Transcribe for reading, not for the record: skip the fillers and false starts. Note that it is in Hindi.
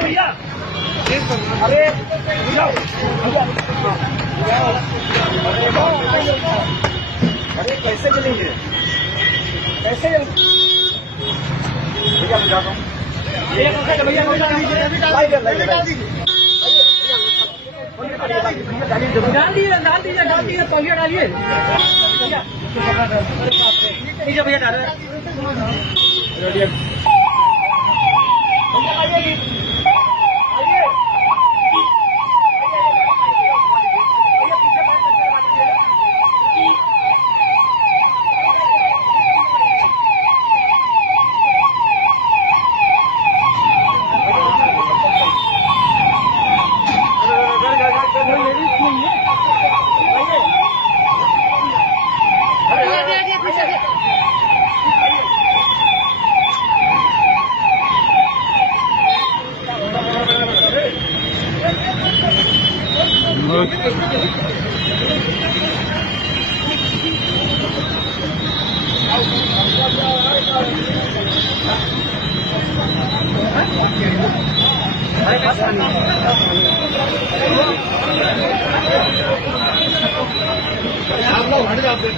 भैया अरे अरे कैसे चलेंगे कैसे भैया मैं जाता हूँ डाल दीजिए तौलिया डालिए भैया डाल आप लोग हट जाते